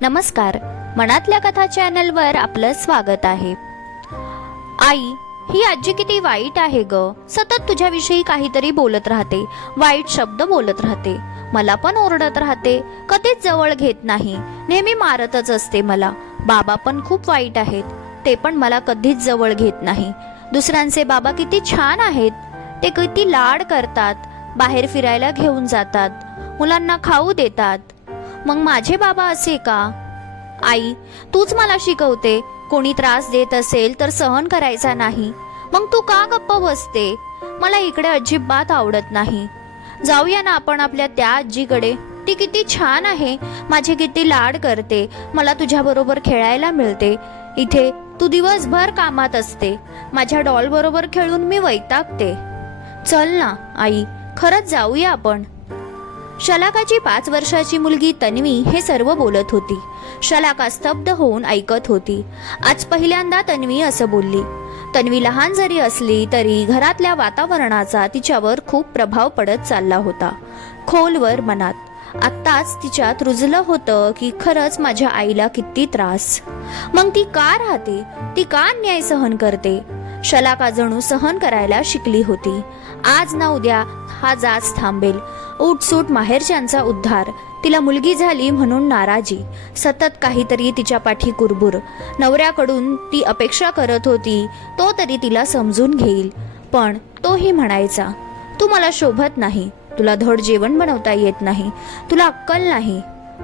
नमस्कार. मनातल्या कथा चॅनलवर आपलं स्वागत आहे. आई ही आजी किती वाईट आहे ग. सतत तुझ्याविषयी काहीतरी बोलत राहते. वाईट शब्द बोलत राहते. मला पण ओरडत राहते. कधीच जवळ घेत नाही. नेहमी मारतच असते मला. बाबा पण खूप वाईट आहेत. ते पण मला कधीच जवळ घेत नाही. दुसऱ्यांचे बाबा किती छान आहेत. ते किती लाड करतात. बाहेर फिरायला घेऊन जातात. मुलांना खाऊ देतात. मग माझे बाबा असे का? आई तूच मला शिकवते. कोणी त्रास देत असेल तर सहन करायचा नाही. मग तू का गप्प बसते? मला इकडे अजिबात आवडत नाही. जाऊया ना आपण आपल्या त्या आजीकडे. ती किती छान आहे. माझे किती लाड करते. मला तुझ्या बरोबर खेळायला मिळते. इथे तू दिवसभर कामात असते. माझ्या डॉल बरोबर खेळून मी वैतागते. चल ना आई. खरंच जाऊया आपण. शलाकाची पाच वर्षाची मुलगी तन्वी हे सर्व बोलत होती. शलाका स्तब्ध होऊन ऐकत होती. आज पहिल्यांदा तन्वी असं बोलली. तन्वी लहान जरी असली तरी घरातल्या वातावरणाचा तिच्यावर खूप प्रभाव पडत चालला होता. खोलवर मनात आत्ताच तिच्यात रुजलं होतं की खरंच माझ्या आईला किती त्रास. मग ती का राहते? ती का न्याय सहन करते? शलाका जणू सहन करायला शिकली होती. आज ना उद्या हा जाच थांबेल. उठसूट माहेरच्यांचा उद्धार. तिला मुलगी झाली म्हणून नाराजी. सतत काहीतरी तिच्या पाठी कुरबुर. नवऱ्याकडून ती अपेक्षा करत होती तो तरी तिला समजून घेईल. पण तोही म्हणायचा तू मला शोभत नाही. तुला धड जेवण बनवता येत नाही. तुला अक्कल नाही.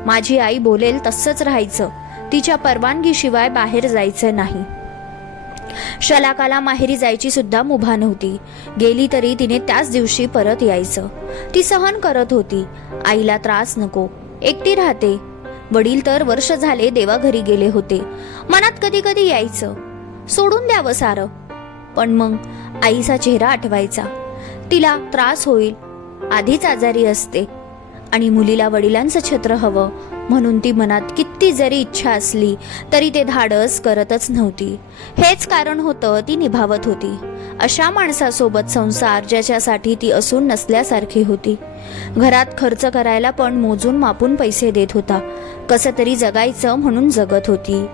माझी आई बोलेल तसंच राहायचं. तिच्या परवानगीशिवाय बाहेर जायचं नाही. शलाकाला माहेरी जायची सुद्धा मुभा नव्हती. गेली तरी तिने त्याच दिवशी परत यायचं. ती सहन करत होती. आईला त्रास नको. एकटी राहते. वडील तर वर्ष झाले देवाघरी गेले होते. मनात कधी कधी यायचं. सोडून द्यावं सारं. पण मग आईचा चेहरा आठवायचा. तिला त्रास होईल. आधीच आजारी असते. आणि मुलीला वडिलांचं छत्र हवं. म्हणून ती मनात किती जरी इच्छा असली तरी ते धाडस करतच नव्हती. हेच कारण होतं ती निभावत होती. अशा माणसासोबत संसार ज्याच्यासाठी ती असून नसल्यासारखी होती. घरात खर्च करायला पण मोजून मापून पैसे देत होता. कसं तरी जगायचं म्हणून जगत होती.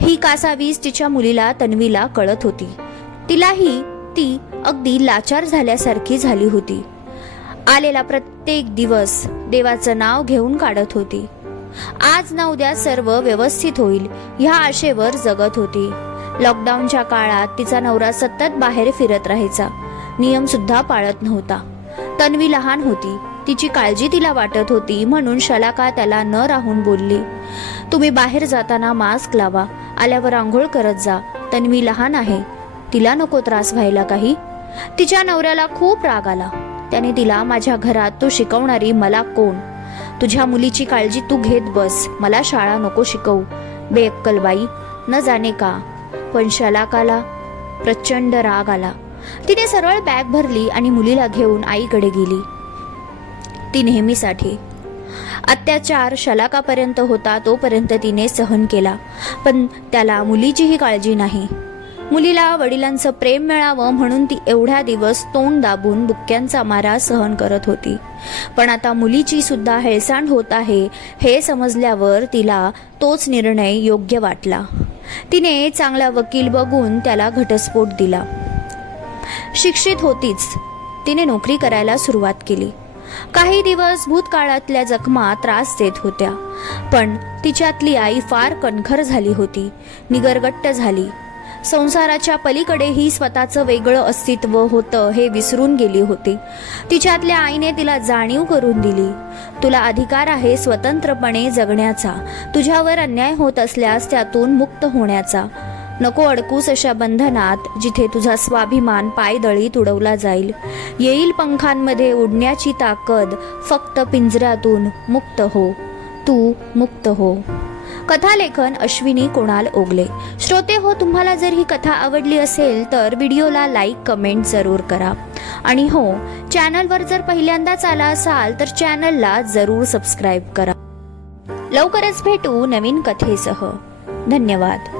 ही कासावीस तिच्या मुलीला तन्वीला कळत होती. तिलाही ती अगदी लाचार झाल्यासारखी झाली होती. आलेला प्रत्येक दिवस देवाचं नाव घेऊन काढत होती. आज ना उद्या सर्व व्यवस्थित होईल ह्या आशेवर जगत होती. लॉकडाऊनच्या काळात तिचा नवरा सतत बाहेर फिरत राहायचा. नियम सुद्धा पाळत नव्हता. तन्वी लहान होती. तिची काळजी तिला वाटत होती म्हणून शलाका त्याला न राहून बोलली तुम्ही बाहेर जाताना मास्क लावा आल्यावर आंघोळ करत जा. तन्वी लहान आहे. तिला नको त्रास व्हायला काही. तिच्या नवऱ्याला खूप राग आला. त्याने तिला माझ्या घरात तू शिकवणारी मला कोण? तुझ्या मुलीची काळजी तू घेत बस मला शाळा नको शिकवू. बेअक्कलबाई न जाणे का पण शलाकाला प्रचंड राग आला. तिने सरळ बॅग भरली आणि मुलीला घेऊन आईकडे गेली. ती नेहमीसाठी. अत्याचार शलाकापर्यंत होता तोपर्यंत तिने सहन केला. पण त्याला मुलीचीही काळजी नाही. मुलीला वडिलांचं प्रेम मिळावं म्हणून ती एवढ्या दिवस तोंड दाबून बुक्क्यांचा मारा सहन करत होती. पण आता मुलीची सुद्धा हेळसांड होत आहे हे समजल्यावर तिला तोच निर्णय योग्य वाटला. तिने चांगला वकील बघून त्याला घटस्फोट दिला. शिक्षित होतीच. तिने नोकरी करायला सुरुवात केली. काही दिवस भूतकाळातल्या जखमा त्रास देत होत्या. पण तिच्यातली आई फार कणखर झाली होती. निगरगट्ट झाली. संसाराच्या पलीकडेही स्वतःचं वेगळं अस्तित्व होतं हे विसरून गेली होती. तिच्यातल्या आईने तिला जाणीव करून दिली. तुला अधिकार आहे स्वतंत्रपणे जगण्याचा. तुझ्यावर अन्याय होत असल्यास त्यातून मुक्त होण्याचा. नको अडकूस अशा बंधनात जिथे तुझा स्वाभिमान पायदळी तुडवला जाईल. येईल पंखांमध्ये उडण्याची ताकद फक्त पिंजऱ्यातून मुक्त हो. तू मुक्त हो. कथालेखन अश्विनी कुणाल ओगले. श्रोते हो तुम्हाला जर ही कथा आवडली असेल तर व्हिडिओला लाईक कमेंट जरूर करा. आणि हो चॅनलवर जर पहिल्यांदाच आला असाल तर चॅनलला जरूर सबस्क्राईब करा. लवकरच भेटू नवीन कथेसह. धन्यवाद.